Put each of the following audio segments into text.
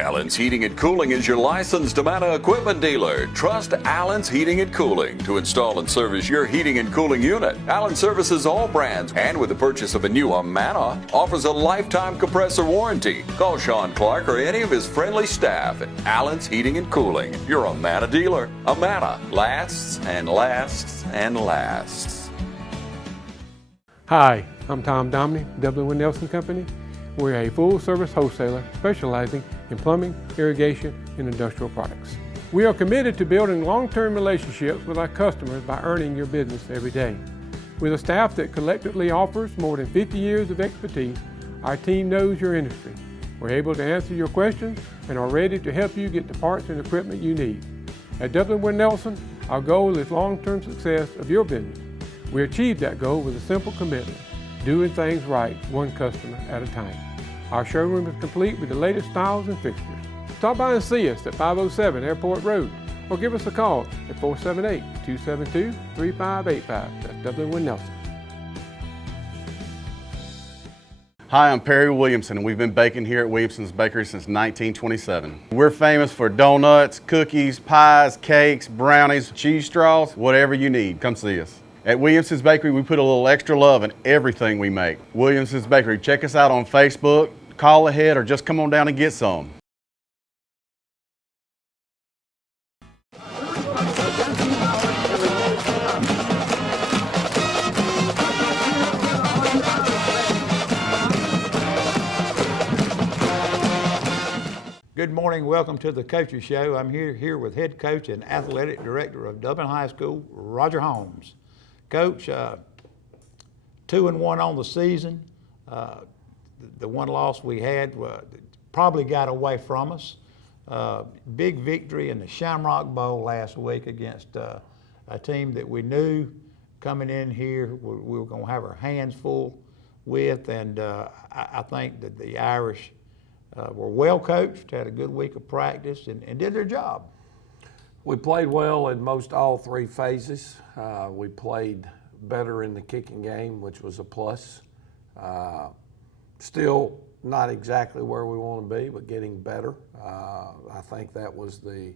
Allen's Heating and Cooling is your licensed Amana equipment dealer. Trust Allen's Heating and Cooling to install and service your heating and cooling unit. Allen services all brands, and with the purchase of a new Amana, offers a lifetime compressor warranty. Call Sean Clark or any of his friendly staff at Allen's Heating and Cooling, your Amana dealer. Amana lasts and lasts and lasts. Hi, I'm Tom Domney, Dublin Nelson Company. We're a full-service wholesaler specializing in plumbing, irrigation, and industrial products. We are committed to building long-term relationships with our customers by earning your business every day. With a staff that collectively offers more than 50 years of expertise, our team knows your industry. We're able to answer your questions and are ready to help you get the parts and equipment you need. At Dublin Nelson, our goal is long-term success of your business. We achieve that goal with a simple commitment: doing things right, one customer at a time. Our showroom is complete with the latest styles and fixtures. Stop by and see us at 507 Airport Road or give us a call at 478-272-3585. That's Dublin Nelson. Hi, I'm Perry Williamson, and we've been baking here at Williamson's Bakery since 1927. We're famous for donuts, cookies, pies, cakes, brownies, cheese straws, whatever you need. Come see us. At Williamson's Bakery, we put a little extra love in everything we make. Williamson's Bakery, check us out on Facebook, call ahead, or just come on down and get some. Good morning, welcome to the Coaches Show. I'm here with head coach and athletic director of Dublin High School, Roger Holmes. Coach, 2-1 on the season. The one loss we had probably got away from us. Big victory in the Shamrock Bowl last week against a team that we knew coming in here we were going to have our hands full with, and I think that the Irish were well coached, had a good week of practice, and did their job. We played well in most all three phases. We played better in the kicking game, which was a plus. Still not exactly where we want to be, but getting better. I think that was the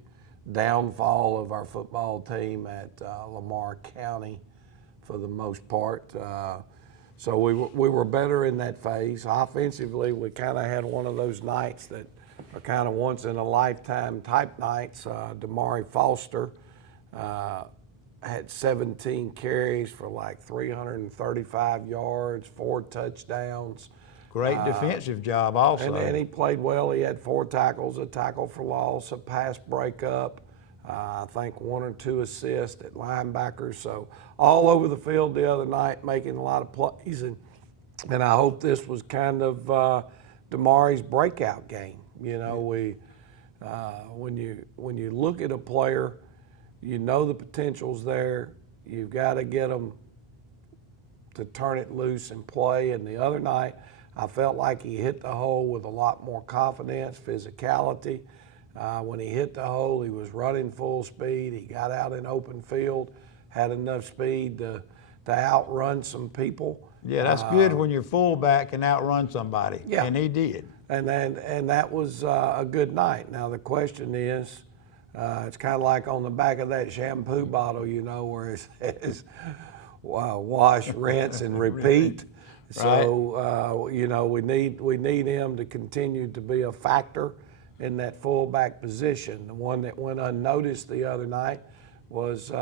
downfall of our football team at Lamar County for the most part. So we were better in that phase. Offensively, we kind of had one of those nights that are kind of once in a lifetime type nights. Damari Foster had 17 carries for like 335 yards, 4 touchdowns. Great defensive job also. And he played well. He had 4 tackles, a tackle for loss, a pass breakup, I think 1 or 2 assists at linebackers. So all over the field the other night, making a lot of plays. And I hope this was kind of Damari's breakout game. You know, when you look at a player, you know the potential's there. You've got to get them to turn it loose and play. And the other night, I felt like he hit the hole with a lot more confidence, physicality. When he hit the hole, he was running full speed. He got out in open field, had enough speed to outrun some people. Yeah, that's good when your fullback can outrun somebody. Yeah, and he did. And that was a good night. Now the question is, it's kind of like on the back of that shampoo bottle, you know, where it says wash, rinse, and repeat. So you know, we need him to continue to be a factor in that fullback position. The one that went unnoticed the other night was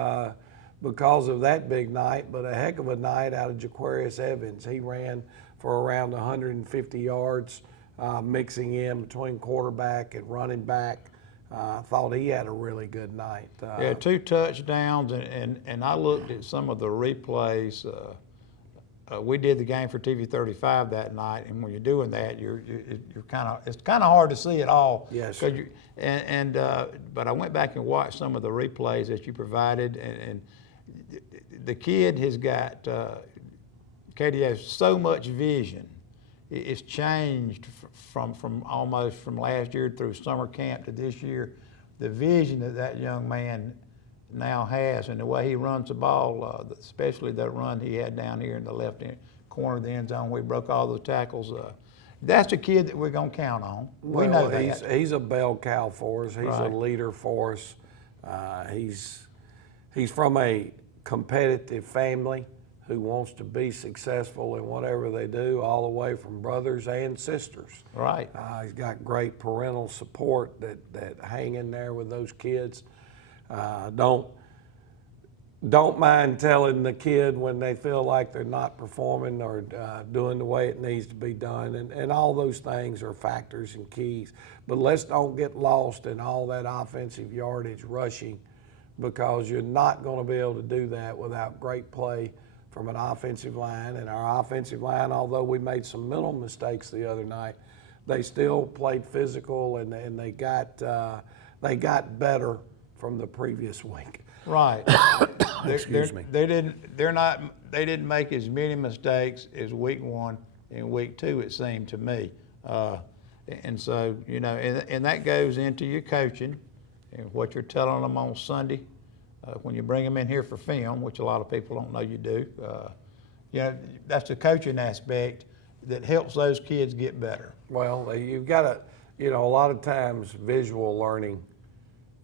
because of that big night, but a heck of a night out of Jaquarius Evans. He ran for around 150 yards, mixing in between quarterback and running back. I thought he had a really good night. Yeah, 2 touchdowns, and I looked at some of the replays. We did the game for TV 35 that night, and when you're doing that, it's kind of hard to see it all. Yes. But I went back and watched some of the replays that you provided, and the kid has got. Katie has so much vision. It's changed from almost from last year through summer camp to this year. The vision that young man now has, and the way he runs the ball, especially that run he had down here in the left corner of the end zone where he broke all those tackles. that's the kid that we're gonna count on. We know that. He's a bell cow for us. He's a Right. leader for us. He's from a competitive family who wants to be successful in whatever they do, all the way from brothers and sisters. Right. He's got great parental support that hang in there with those kids. Don't mind telling the kid when they feel like they're not performing or doing the way it needs to be done, and all those things are factors and keys. But let's don't get lost in all that offensive yardage rushing, because you're not going to be able to do that without great play from an offensive line. And our offensive line, although we made some mental mistakes the other night, they still played physical, and they got better from the previous week. Right. Excuse me. They didn't make as many mistakes as week 1 and week 2, it seemed to me. And so, you know, and that goes into your coaching and what you're telling them on Sunday when you bring them in here for film, which a lot of people don't know you do. You know, that's the coaching aspect that helps those kids get better. Well, you've got to, you know, a lot of times visual learning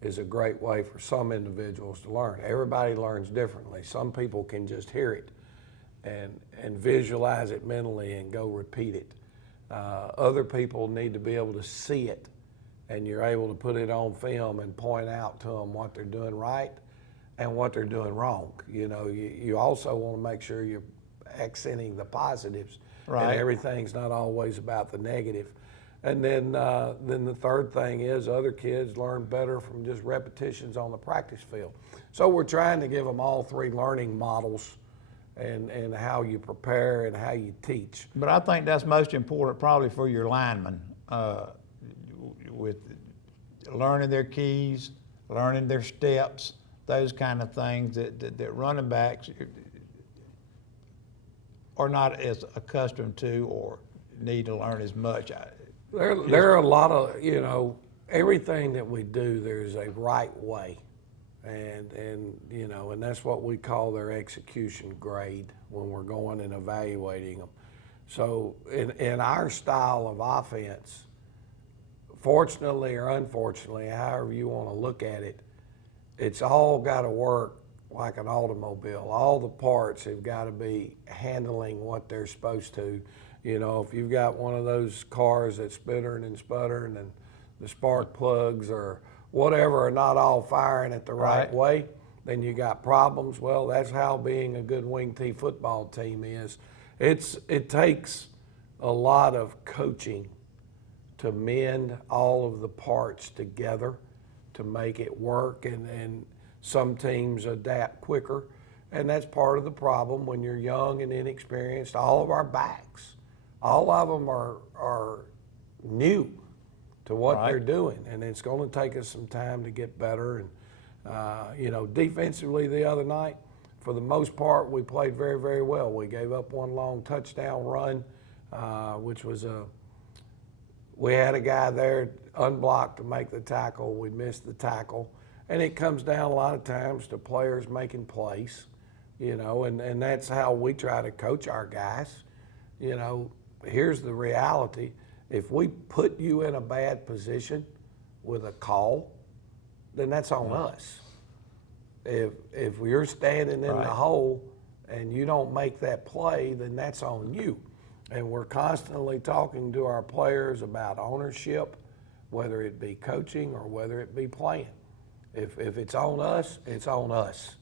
is a great way for some individuals to learn. Everybody learns differently. Some people can just hear it and visualize it mentally and go repeat it. Other people need to be able to see it, and you're able to put it on film and point out to them what they're doing right and what they're doing wrong. You know, you also want to make sure you're accenting the positives, Right. and everything's not always about the negative. And then the third thing is other kids learn better from just repetitions on the practice field. So we're trying to give them all three learning models and how you prepare and how you teach. But I think that's most important probably for your linemen, with learning their keys, learning their steps, those kind of things that running backs are not as accustomed to or need to learn as much. There are a lot of, you know, everything that we do, there's a right way. And you know, and that's what we call their execution grade when we're going and evaluating them. So in our style of offense, fortunately or unfortunately, however you want to look at it, it's all got to work like an automobile. All the parts have got to be handling what they're supposed to. You know, if you've got one of those cars that's spittering and sputtering and the spark plugs or whatever are not all firing at the right way, then you got problems. Well, that's how being a good wing T football team is. It takes a lot of coaching to mend all of the parts together to make it work, and some teams adapt quicker, and that's part of the problem when you're young and inexperienced. All of our backs, all of them are new to what they're doing, and it's going to take us some time to get better. And you know, defensively the other night, for the most part, we played very, very well. We gave up one long touchdown run, which was we had a guy there unblocked to make the tackle. We missed the tackle, and it comes down a lot of times to players making plays, you know, and that's how we try to coach our guys. You know, here's the reality. If we put you in a bad position with a call, then that's on us. If you're standing in the hole and you don't make that play, then that's on you. And we're constantly talking to our players about ownership, whether it be coaching or whether it be playing. If it's on us, it's on us.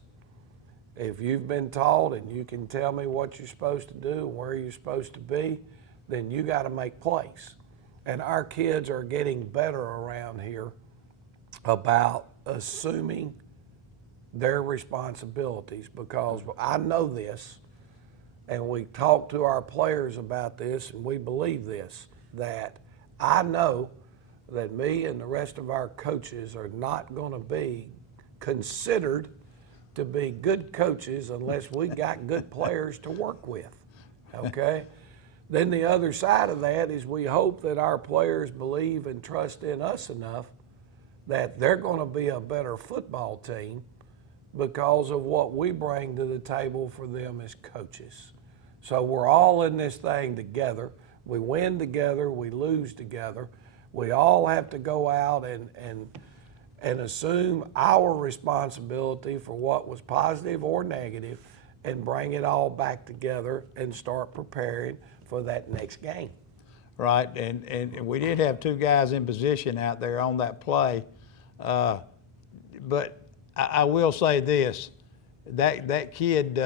If you've been taught and you can tell me what you're supposed to do and where you're supposed to be, then you got to make plays. And our kids are getting better around here about assuming their responsibilities, because I know this, and we talk to our players about this, and we believe this, that I know that me and the rest of our coaches are not going to be considered to be good coaches unless we got good players to work with, okay? Then the other side of that is we hope that our players believe and trust in us enough that they're going to be a better football team because of what we bring to the table for them as coaches. So we're all in this thing together. We win together, we lose together. We all have to go out and assume our responsibility for what was positive or negative and bring it all back together and start preparing for that next game. Right, and we did have two guys in position out there on that play, but I will say this, that kid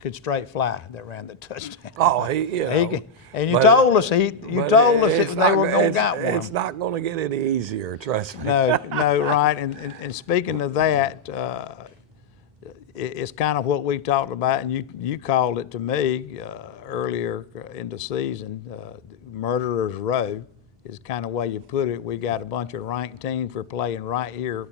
could straight fly that ran the touchdown. Oh, and you told us they were going to got one. It's not going to get any easier, trust me. No, right. And speaking of that, it's kind of what we talked about, and you called it to me earlier in the season. Murderer's Row is kind of the way you put it. We got a bunch of ranked teams for playing right here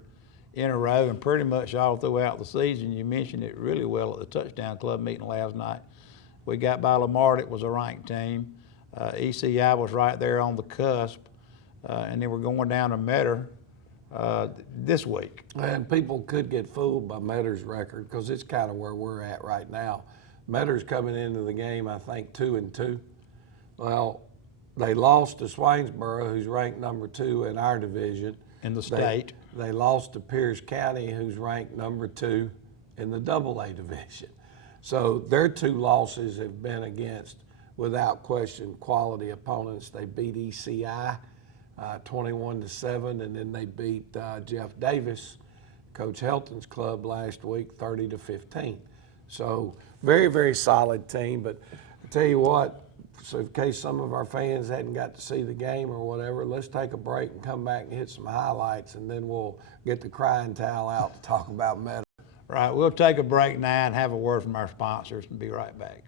in a row, and pretty much all throughout the season. You mentioned it really well at the Touchdown Club meeting last night. We got by Lamar, that was a ranked team. ECI was right there on the cusp, and then we're going down to Metter this week. And people could get fooled by Metter's record because it's kind of where we're at right now. Metter's coming into the game, I think, 2-2. Well, they lost to Swainsboro, who's ranked number 2 in our division. In the state. They lost to Pierce County, who's ranked number 2 in the AA division. So their 2 losses have been against, without question, quality opponents. They beat ECI 21-7, and then they beat Jeff Davis, Coach Helton's club, last week 30-15. So very, very solid team. But I tell you what, so in case some of our fans hadn't got to see the game or whatever, let's take a break and come back and hit some highlights, and then we'll get the crying towel out to talk about Metter. Right, we'll take a break now and have a word from our sponsors and be right back.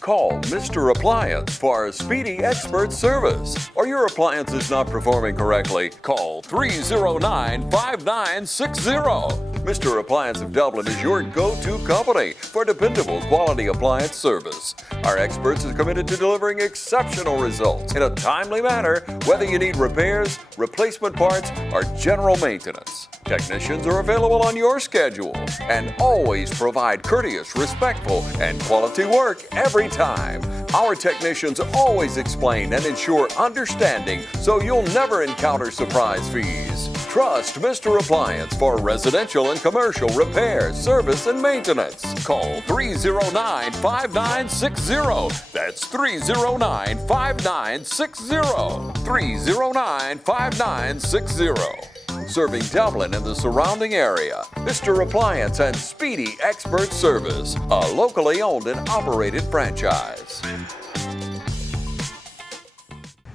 Call Mr. Appliance for a speedy expert service. Or your appliance is not performing correctly, call 309-5960. Mr. Appliance of Dublin is your go-to company for dependable quality appliance service. Our experts are committed to delivering exceptional results in a timely manner, whether you need repairs, replacement parts, or general maintenance. Technicians are available on your schedule and always provide courteous, respectful, and quality work every time. Our technicians always explain and ensure understanding so you'll never encounter surprise fees. Trust Mr. Appliance for residential and commercial repair, service, and maintenance. Call 309-5960. That's 309-5960. 309-5960. Serving Dublin and the surrounding area. Mr. Appliance and Speedy Expert Service, a locally owned and operated franchise.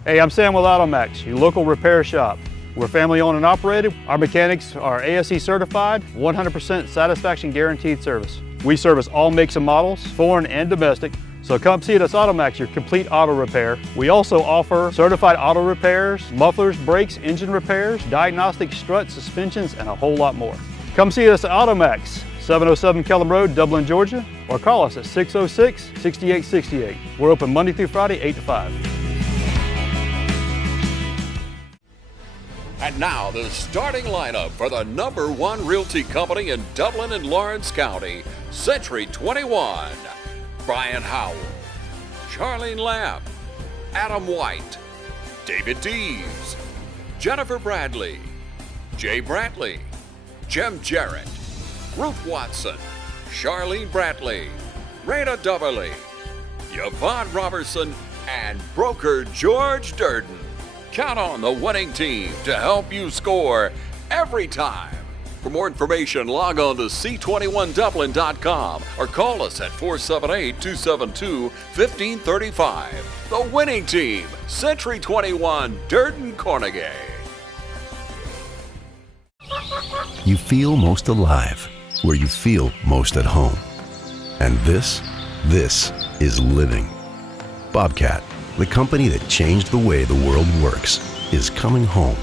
Hey, I'm Sam with Automax, your local repair shop. We're family owned and operated. Our mechanics are ASE certified, 100% satisfaction guaranteed service. We service all makes and models, foreign and domestic. So come see us at Automax, your complete auto repair. We also offer certified auto repairs, mufflers, brakes, engine repairs, diagnostic struts, suspensions, and a whole lot more. Come see us at Automax, 707 Kellum Road, Dublin, Georgia, or call us at 606-6868. We're open Monday through Friday, 8 to 5. And now the starting lineup for the #1 realty company in Dublin and Lawrence County, Century 21. Brian Howell, Charlene Lamb, Adam White, David Deves, Jennifer Bradley, Jay Brantley, Jim Jarrett, Ruth Watson, Charlene Brantley, Raina Duberly, Yvonne Robertson, and broker George Durden. Count on the winning team to help you score every time. For more information, log on to c21dublin.com or call us at 478-272-1535. The winning team, Century 21, Durden Carnegie. You feel most alive where you feel most at home. And this is living. Bobcat, the company that changed the way the world works, is coming home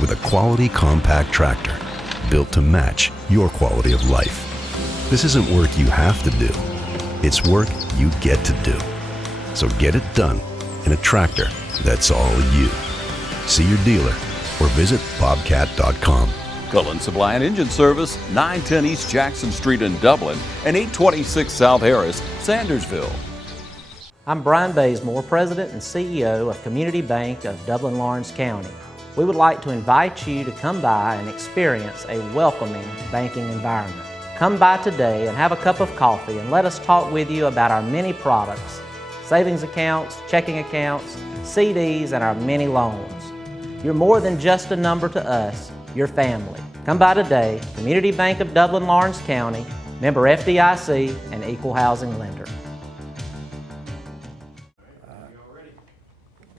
with a quality compact tractor built to match your quality of life. This isn't work you have to do. It's work you get to do. So get it done in a tractor that's all you. See your dealer or visit bobcat.com. Cullen Supply and Engine Service, 910 East Jackson Street in Dublin and 826 South Harris, Sandersville. I'm Brian Bazemore, President and CEO of Community Bank of Dublin-Lawrence County. We would like to invite you to come by and experience a welcoming banking environment. Come by today and have a cup of coffee and let us talk with you about our many products, savings accounts, checking accounts, CDs, and our many loans. You're more than just a number to us, you're family. Come by today, Community Bank of Dublin-Lawrence County, member FDIC, and equal housing lender.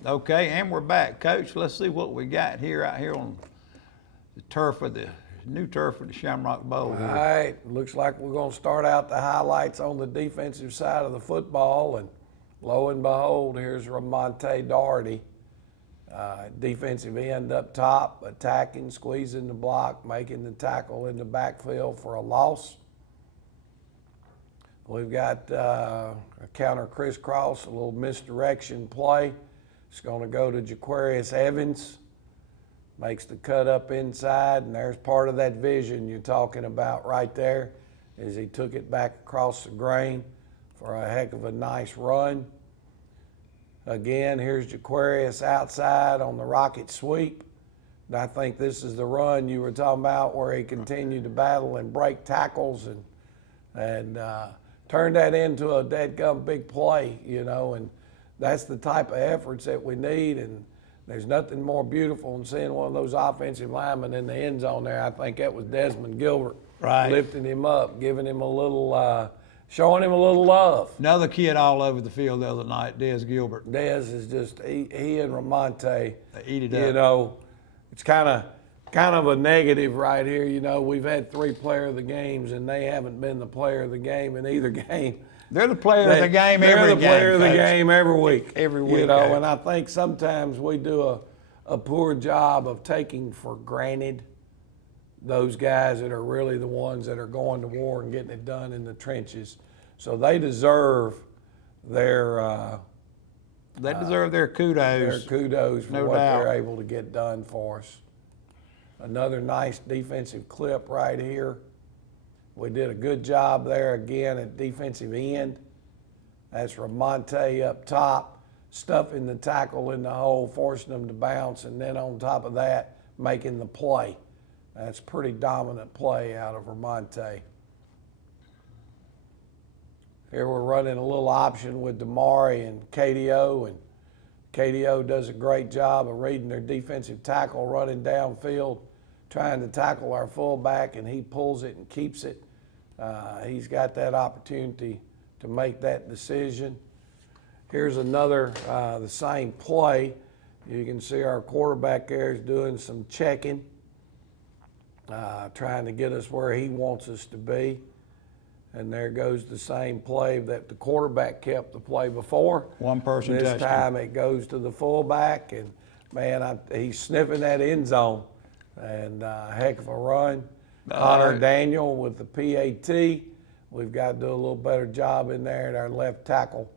Okay, and we're back. Coach, let's see what we got here out here on the turf of the new turf of the Shamrock Bowl. All right, looks like we're going to start out the highlights on the defensive side of the football, and lo and behold, here's Ramonte Doherty, defensive end up top, attacking, squeezing the block, making the tackle in the backfield for a loss. We've got a counter crisscross, a little misdirection play. It's going to go to Jaquarius Evans. Makes the cut up inside, and there's part of that vision you're talking about right there, as he took it back across the grain for a heck of a nice run. Again, here's Jaquarius outside on the rocket sweep. And I think this is the run you were talking about where he continued to battle and break tackles and turn that into a dadgum big play, you know, and that's the type of efforts that we need, and there's nothing more beautiful than seeing one of those offensive linemen in the end zone there. I think that was Desmond Gilbert, right, lifting him up, giving him a little, showing him a little love. Another kid all over the field the other night, Des Gilbert. Des is just, he and Ramonte, they eat it up. You know, it's kind of a negative right here. You know, we've had 3 player of the games, and they haven't been the player of the game in either game. They're the player of the game every game. They're the player of the Coach. game every week. Every week. You know, Coach. and I think sometimes we do a poor job of taking for granted those guys that are really the ones that are going to war and getting it done in the trenches. So they deserve their kudos. Their kudos for No what doubt. they're able to get done for us. Another nice defensive clip right here. We did a good job there again at defensive end. That's Ramonte up top, stuffing the tackle in the hole, forcing them to bounce, and then on top of that, making the play. That's pretty dominant play out of Ramonte. Here we're running a little option with Damari and KDO, and KDO does a great job of reading their defensive tackle, running downfield, trying to tackle our fullback, and he pulls it and keeps it. He's got that opportunity to make that decision. Here's another, the same play. You can see our quarterback there is doing some checking, trying to get us where he wants us to be. And there goes the same play that the quarterback kept the play before. One person This touched him. time it goes to the fullback, and man, he's sniffing that end zone, and heck of a run. Connor Daniel with the PAT. We've got to do a little better job in there at our left tackle,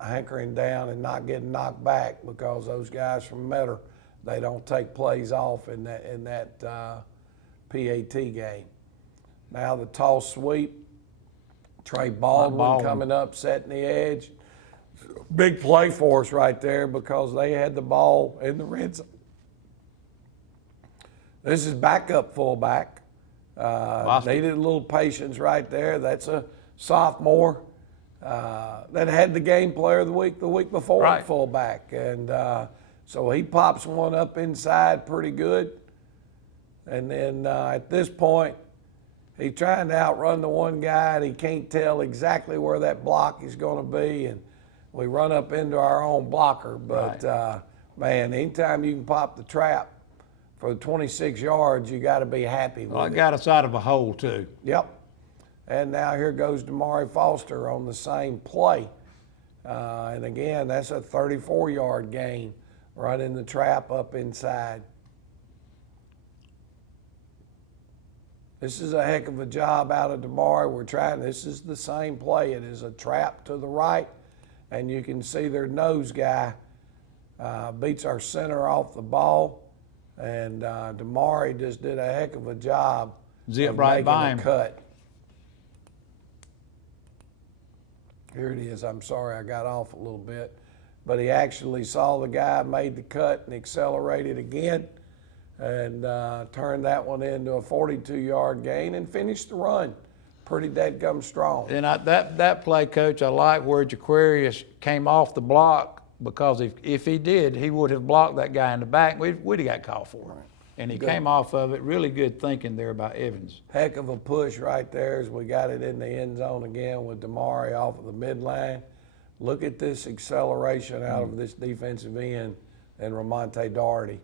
hankering down and not getting knocked back, because those guys from Metter, they don't take plays off in that PAT game. Now the toss sweep. Trey Baldwin coming up, setting the edge. Big play for us right there, because they had the ball in the red zone. This is backup fullback. Needed a little patience right there. That's a sophomore that had the game player of the week before at fullback. And so he pops one up inside pretty good. And then at this point, he's trying to outrun the one guy, and he can't tell exactly where that block is going to be. And we run up into our own blocker. But, man, anytime you can pop the trap for the 26 yards, you got to be happy with it. Well, it got us out of a hole, too. Yep. And now here goes Damari Foster on the same play. And again, that's a 34-yard gain, running the trap up inside. This is a heck of a job out of Damari. This is the same play. It is a trap to the right, and you can see their nose guy beats our center off the ball. And Damari just did a heck of a job Zip of right making by a him. cut. Here it is. I'm sorry I got off a little bit. But he actually saw the guy, made the cut, and accelerated again, and turned that one into a 42-yard gain and finished the run. Pretty dadgum strong. And that play, Coach, I like where Jaquarius came off the block, because if he did, he would have blocked that guy in the back. We'd have got called for it. And he came off of it. Really good thinking there by Evans. Heck of a push right there as we got it in the end zone again with Damari off of the midline. Look at this acceleration out of this defensive end and Ramonte Doherty.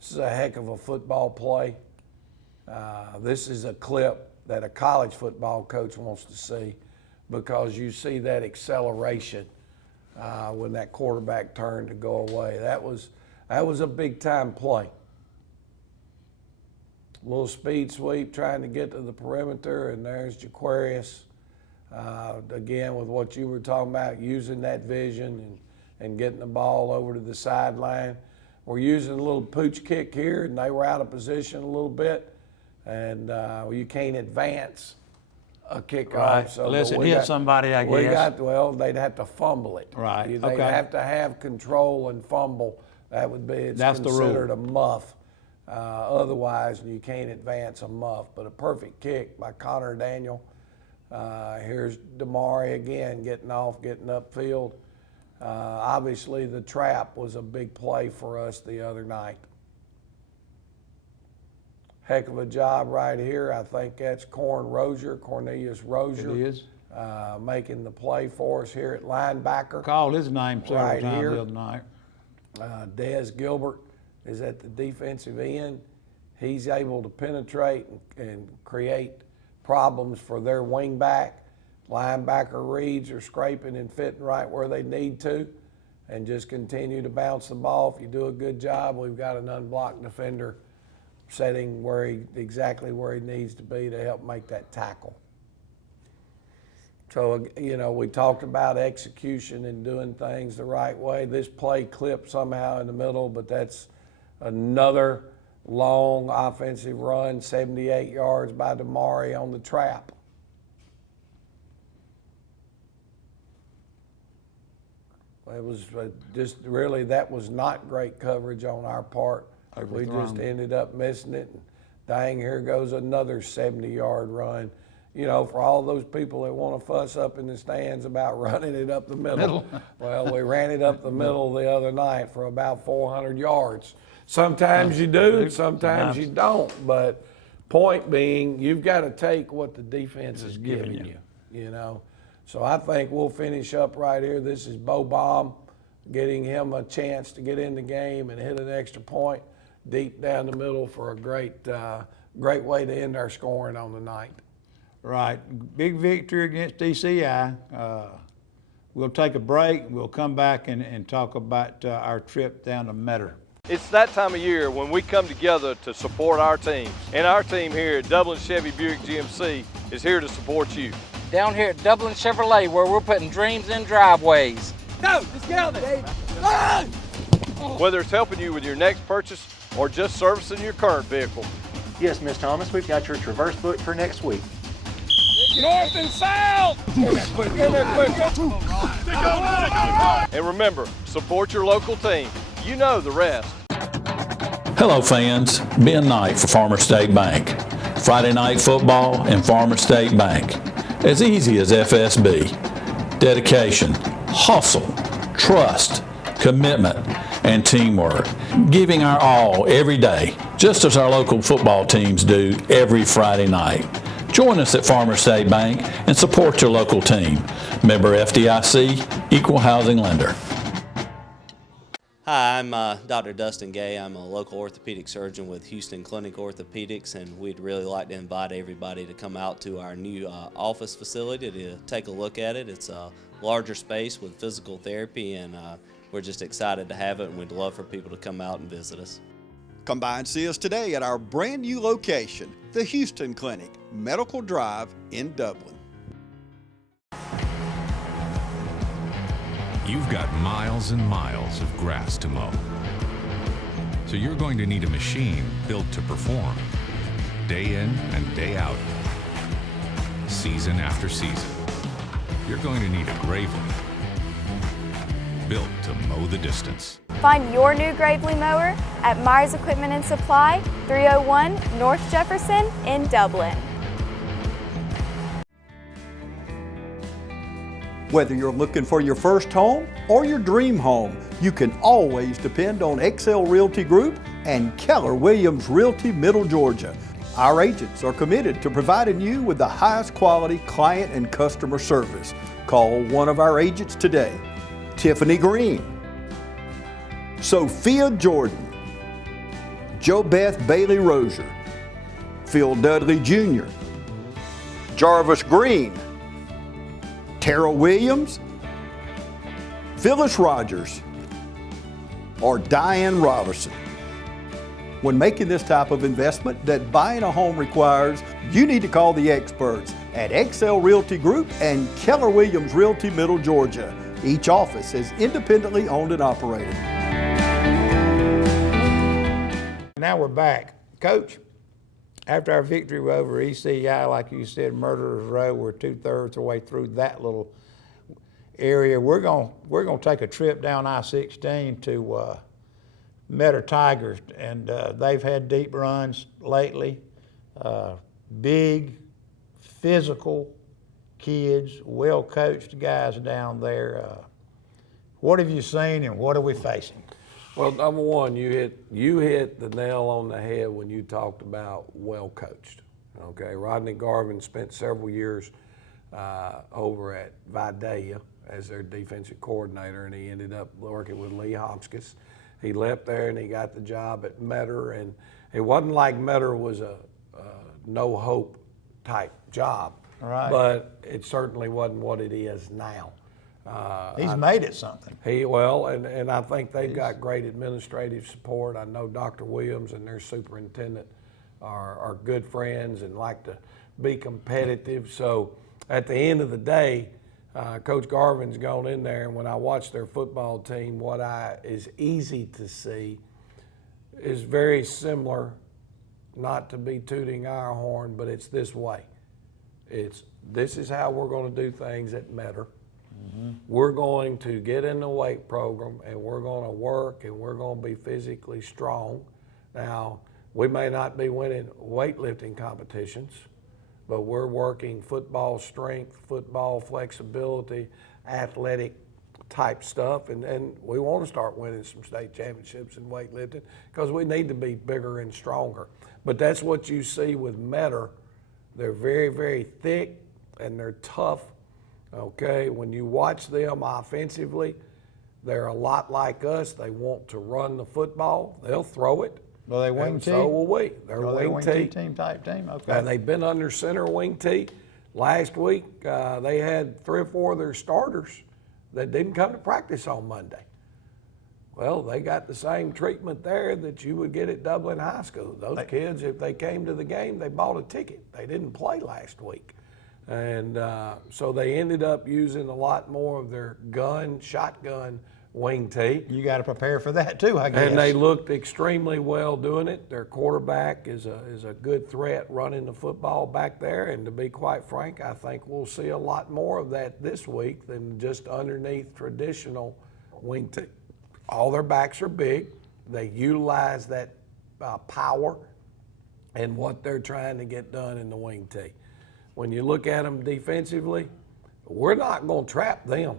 This is a heck of a football play. This is a clip that a college football coach wants to see, because you see that acceleration when that quarterback turned to go away. That was a big time play. A little speed sweep trying to get to the perimeter, and there's Jaquarius. Again, with what you were talking about, using that vision and getting the ball over to the sideline. We're using a little pooch kick here, and they were out of position a little bit, and you can't advance a kickoff. Right. So, unless it hit somebody, I guess. They'd have to fumble it. Right. They'd have to have control and fumble. That would be, That's considered the a muff. Otherwise, you can't advance a muff. But a perfect kick by Connor Daniel. Here's Damari again, getting upfield. Obviously, the trap was a big play for us the other night. Heck of a job right here. I think that's Cornelius Rozier. It is. Making the play for us here at linebacker. Called his name several Right times here. the other night. Des Gilbert is at the defensive end. He's able to penetrate and create problems for their wing back. Linebacker reads are scraping and fitting right where they need to, and just continue to bounce the ball. If you do a good job, we've got an unblocked defender setting exactly where he needs to be to help make that tackle. So, we talked about execution and doing things the right way. This play clipped somehow in the middle, but that's another long offensive run, 78 yards by Damari on the trap. It was just really, that was not great coverage on our part. We just ended up missing it. And dang, here goes another 70-yard run. For all those people that want to fuss up in the stands about running it up the middle. Well, we ran it up the middle the other night for about 400 yards. Sometimes you do, sometimes you don't. But point being, you've got to take what the defense is giving you. So I think we'll finish up right here. This is Bo Baum, getting him a chance to get in the game and hit an extra point deep down the middle for a great way to end our scoring on the night. Right. Big victory against DCI. We'll take a break. We'll come back and talk about our trip down to Metter. It's that time of year when we come together to support our teams. And our team here at Dublin Chevy Buick GMC is here to support you. Down here at Dublin Chevrolet, where we're putting dreams in driveways. Go! Let's get on there! Whether it's helping you with your next purchase or just servicing your current vehicle. Yes, Miss Thomas, we've got your Traverse booked for next week. North and south! And remember, support your local team. You know the rest. Hello fans, Ben Knight for Farmer State Bank. Friday night football and Farmer State Bank. As easy as FSB. Dedication, hustle, trust, commitment, and teamwork. Giving our all every day, just as our local football teams do every Friday night. Join us at Farmer State Bank and support your local team. Member FDIC, Equal Housing Lender. Hi, I'm Dr. Dustin Gay. I'm a local orthopedic surgeon with Houston Clinic Orthopedics, and we'd really like to invite everybody to come out to our new office facility to take a look at it. It's a larger space with physical therapy, and we're just excited to have it, and we'd love for people to come out and visit us. Come by and see us today at our brand new location, the Houston Clinic, Medical Drive in Dublin. You've got miles and miles of grass to mow. So you're going to need a machine built to perform, day in and day out, season after season. you're going to need a Gravely, built to mow the distance. Find your new Gravely mower at Myers Equipment and Supply, 301 North Jefferson in Dublin. Whether you're looking for your first home or your dream home, you can always depend on XL Realty Group and Keller Williams Realty Middle Georgia. Our agents are committed to providing you with the highest quality client and customer service. Call one of our agents today. Tiffany Green, Sophia Jordan, Jo Beth Bailey Rozier, Phil Dudley Jr., Jarvis Green, Tara Williams, Phyllis Rogers, or Diane Robertson. When making this type of investment that buying a home requires, you need to call the experts at XL Realty Group and Keller Williams Realty Middle Georgia. Each office is independently owned and operated. Now we're back. Coach, after our victory over ECI, like you said, Murderers Row, we're 2/3 of the way through that little area. We're gonna take a trip down I-16 to Metter Tigers, and they've had deep runs lately. Big, physical kids, well-coached guys down there. What have you seen, and what are we facing? Well, number one, you hit the nail on the head when you talked about well-coached. Okay, Rodney Garvin spent several years over at Vidalia as their defensive coordinator, and he ended up working with Lee Hopkins. He left there and he got the job at Metter, and it wasn't like Metter was a no-hope type job, Right. but it certainly wasn't what it is now. He's made it something. And I think they've got great administrative support. I know Dr. Williams and their superintendent are good friends and like to be competitive. So at the end of the day, Coach Garvin's gone in there, and when I watch their football team, what is easy to see is very similar, not to be tooting our horn, but it's this way. This is how we're going to do things at Metter. We're going to get in the weight program, and we're going to work, and we're going to be physically strong. Now, we may not be winning weightlifting competitions, but we're working football strength, football flexibility, athletic type stuff, and we want to start winning some state championships in weightlifting because we need to be bigger and stronger. But that's what you see with Metter. They're very, very thick, and they're tough. Okay, when you watch them offensively, they're a lot like us. They want to run the football. They'll throw it. Well, they wing T? So will we. They're wing T team type team. Okay. And they've been under center wing T. Last week, they had 3 or 4 of their starters that didn't come to practice on Monday. Well, they got the same treatment there that you would get at Dublin High School. Those kids, if they came to the game, they bought a ticket. They didn't play last week. And so they ended up using a lot more of their shotgun wing T. You got to prepare for that too, I guess. And they looked extremely well doing it. Their quarterback is a good threat running the football back there. And to be quite frank, I think we'll see a lot more of that this week than just underneath traditional wing T. All their backs are big. They utilize that power and what they're trying to get done in the wing T. When you look at them defensively, we're not going to trap them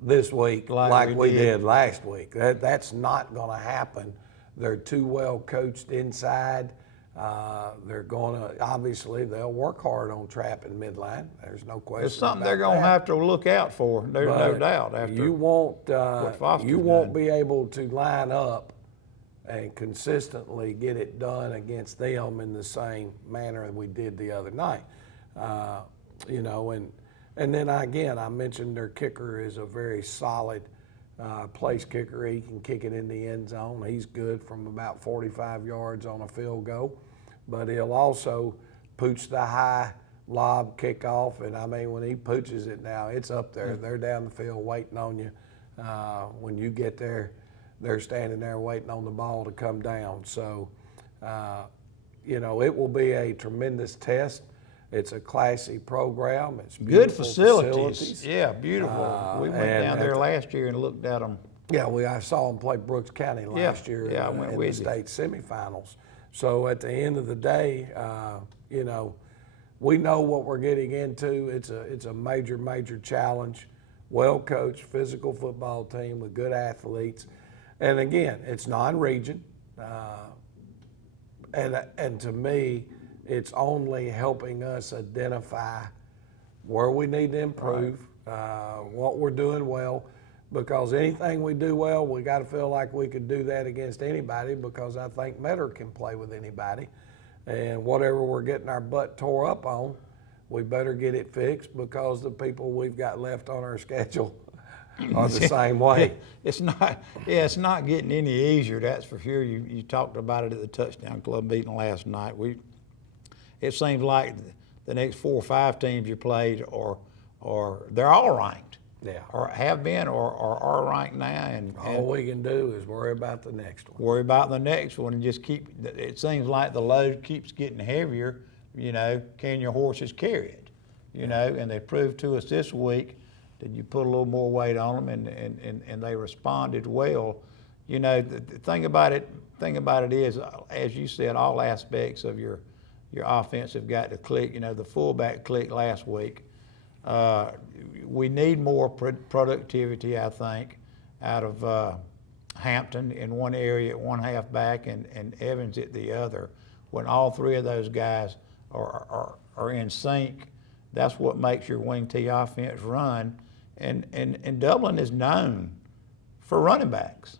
this week like we did last week. That's not going to happen. They're too well coached inside. They're going to, obviously, they'll work hard on trapping midline. There's no question. It's something they're going to have to look out for. There's no doubt. After you won't be able to line up and consistently get it done against them in the same manner that we did the other night. And then again, I mentioned their kicker is a very solid place kicker. He can kick it in the end zone. He's good from about 45 yards on a field goal, but he'll also pooch the high lob kickoff. And I mean, when he pooches it now, it's up there. They're down the field waiting on you. When you get there, they're standing there waiting on the ball to come down. So, it will be a tremendous test. It's a classy program. It's Good beautiful facilities. Yeah, beautiful. We went and down there last year and looked at them. Yeah, I saw them play Brooks County last year I in went the with you. state semifinals. So at the end of the day, you know, we know what we're getting into. It's a major, major challenge. Well-coached physical football team with good athletes. And again, it's non-region. And to me, it's only helping us identify where we need to improve, what we're doing well, because anything we do well, we got to feel like we could do that against anybody, because I think Metter can play with anybody. And whatever we're getting our butt tore up on, we better get it fixed, because the people we've got left on our schedule are the same way. It's not getting any easier, that's for sure. You talked about it at the Touchdown Club meeting last night. It seems like the next 4 or 5 teams you played they're all ranked. Yeah. Or have been or are ranked now. And all we can do is worry about the next one. Worry about the next one and just it seems like the load keeps getting heavier. You know, can your horses carry it? You know, and they proved to us this week that you put a little more weight on them and they responded well. You know, the thing about it is, as you said, all aspects of your offense have got to click. You know, the fullback clicked last week. We need more productivity, I think, out of Hampton in one area at one halfback and Evans at the other. When all 3 of those guys are in sync, that's what makes your wing T offense run. And Dublin is known for running backs.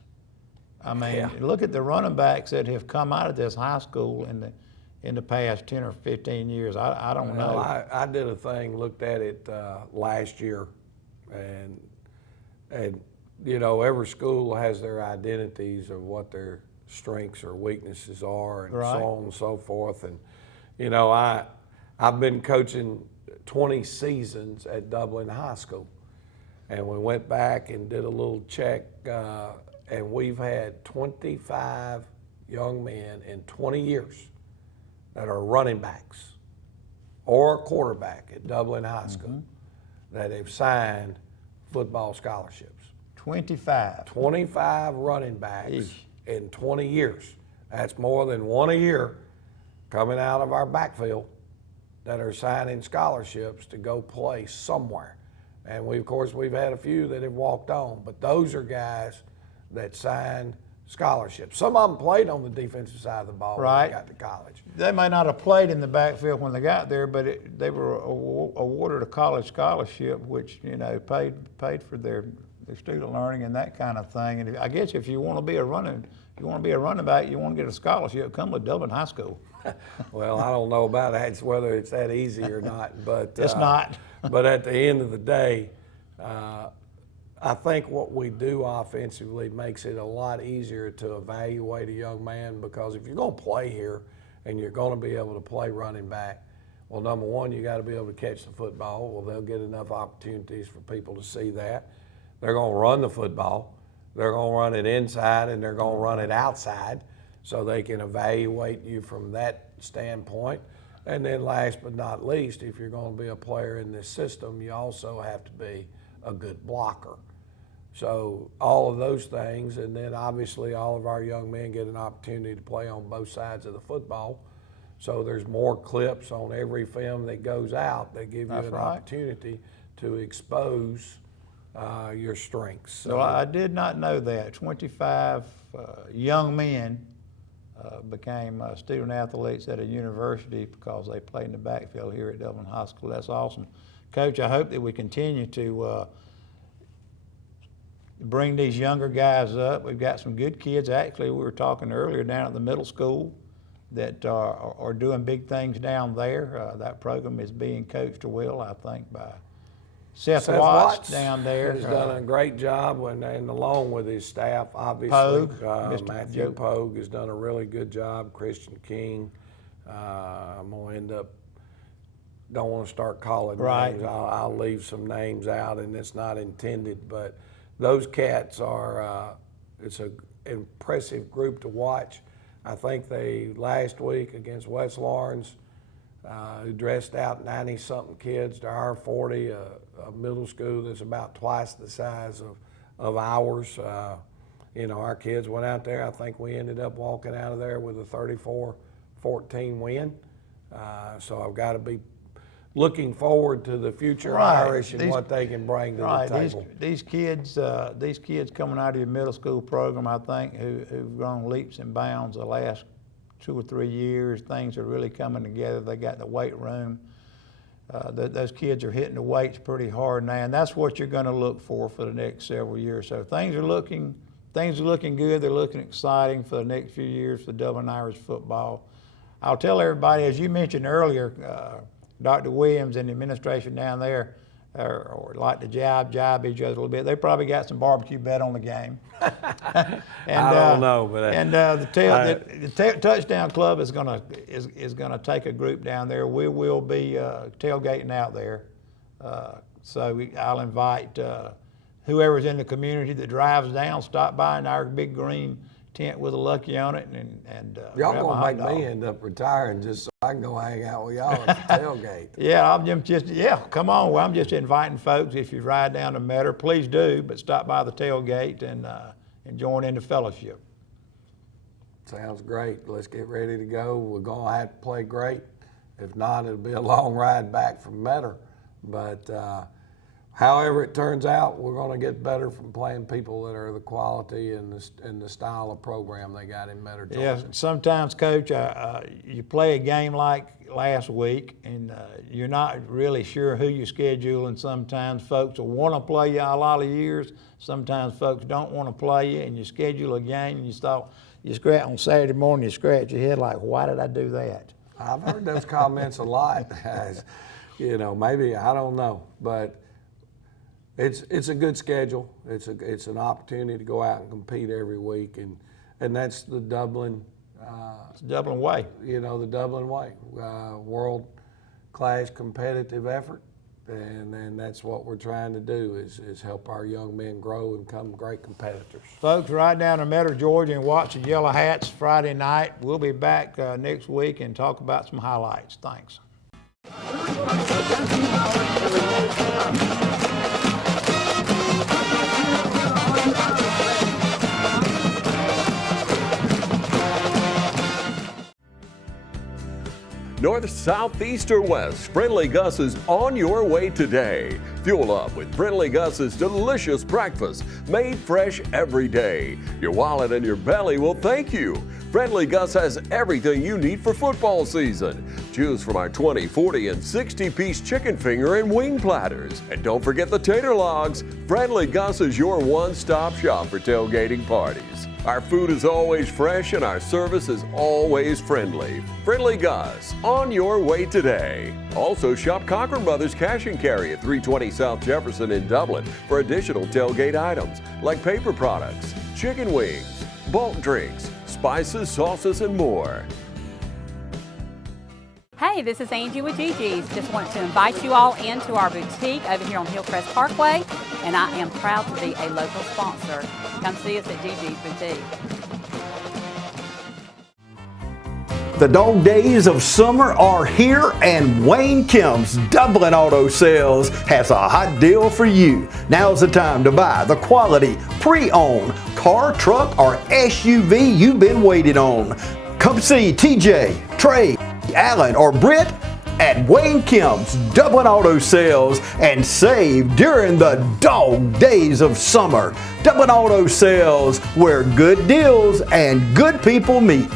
I mean, look at the running backs that have come out of this high school in the past 10 or 15 years. I don't know. I did a thing, looked at it last year, and you know, every school has their identities of what their strengths or weaknesses are, and so on and so forth. And you know, I've been coaching 20 seasons at Dublin High School, and we went back and did a little check, and we've had 25 young men in 20 years that are running backs or quarterback at Dublin High School that have signed football scholarships. 25 running backs in 20 years. That's more than one a year coming out of our backfield that are signing scholarships to go play somewhere. And of course, we've had a few that have walked on, but those are guys that signed scholarships. Some of them played on the defensive side of the ball when they got to college. They may not have played in the backfield when they got there, but they were awarded a college scholarship, which, you know, paid for their student learning and that kind of thing. And I guess if you want to be a running back, you want to get a scholarship, come with Dublin High School. Well, I don't know about that, whether it's that easy or not, but it's not. But at the end of the day, I think what we do offensively makes it a lot easier to evaluate a young man, because if you're going to play here and you're going to be able to play running back, well, number one, you got to be able to catch the football. Well, they'll get enough opportunities for people to see that. They're going to run the football. They're going to run it inside and they're going to run it outside, so they can evaluate you from that standpoint. And then last but not least, if you're going to be a player in this system, you also have to be a good blocker. So all of those things, and then obviously all of our young men get an opportunity to play on both sides of the football. So there's more clips on every film that goes out that give you an opportunity to expose your strengths. So well, I did not know that. 25 young men became student athletes at a university because they played in the backfield here at Dublin High School. That's awesome. Coach, I hope that we continue to bring these younger guys up. We've got some good kids. Actually, we were talking earlier down at the middle school that are doing big things down there. That program is being coached well, I think, by Seth Watts down there. Has done a great job, and along with his staff, obviously. Pogue, Matthew Pogue has done a really good job. Christian King. I'm going to end up, don't want to start calling names. I'll leave some names out, and it's not intended, but those cats are, it's an impressive group to watch. I think they, last week against West Lawrence, who dressed out 90-something kids to our 40, a middle school that's about twice the size of ours. You know, our kids went out there. I think we ended up walking out of there with a 34-14 win. So I've got to be looking forward to the future Irish and what they can bring to the table. These kids coming out of your middle school program, I think, who've grown leaps and bounds the last 2 or 3 years. Things are really coming together. They got the weight room. Those kids are hitting the weights pretty hard now, and that's what you're going to look for the next several years. So things are looking good. They're looking exciting for the next few years for Dublin Irish football. I'll tell everybody, as you mentioned earlier, Dr. Williams and the administration down there or like to jibe each other a little bit. They probably got some barbecue bet on the game. I don't know, but the touchdown club is gonna take a group down there. We will be tailgating out there. So I'll invite whoever's in the community that drives down, stop by in our big green tent with a Lucky on it, and y'all gonna make me end up retiring just so I can go hang out with y'all at the tailgate. Yeah, come on. Well, I'm just inviting folks. If you ride down to Metter, please do, but stop by the tailgate and join in the fellowship. Sounds great. Let's get ready to go. We're gonna have to play great. If not, it'll be a long ride back from Metter. But however it turns out, we're going to get better from playing people that are the quality and the style of program they got in Metter, Georgia. Yeah, sometimes, Coach, you play a game like last week, and you're not really sure who you schedule, and sometimes folks will want to play you a lot of years. Sometimes folks don't want to play you, and you schedule a game, and you scratch on Saturday morning, you scratch your head like, why did I do that? I've heard those comments a lot. You know, maybe, I don't know, but it's a good schedule. It's an opportunity to go out and compete every week, and that's the Dublin. It's the Dublin way. You know, the Dublin way, world-class competitive effort, and that's what we're trying to do is help our young men grow and become great competitors. Folks, ride down to Metter, Georgia, and watch the Yellow Hats Friday night. We'll be back next week and talk about some highlights. Thanks. North, south, east, or west, Friendly Gus is on your way today. Fuel up with Friendly Gus's delicious breakfast, made fresh every day. Your wallet and your belly will thank you. Friendly Gus has everything you need for football season. Choose from our 20, 40, and 60-piece chicken finger and wing platters. And don't forget the tater logs. Friendly Gus is your one-stop shop for tailgating parties. Our food is always fresh and our service is always friendly. Friendly Gus, on your way today. Also shop Cochran Brothers Cash and Carry at 320 South Jefferson in Dublin for additional tailgate items like paper products, chicken wings, bulk drinks, spices, sauces, and more. Hey, this is Angie with Gigi's. Just want to invite you all into our boutique over here on Hillcrest Parkway, and I am proud to be a local sponsor. Come see us at Gigi's Boutique. The dog days of summer are here, and Wayne Kemp's Dublin Auto Sales has a hot deal for you. Now's the time to buy the quality pre-owned car, truck, or SUV you've been waiting on. Come see TJ, Trey, Alan, or Britt at Wayne Kemp's Dublin Auto Sales and save during the dog days of summer. Dublin Auto Sales, where good deals and good people meet.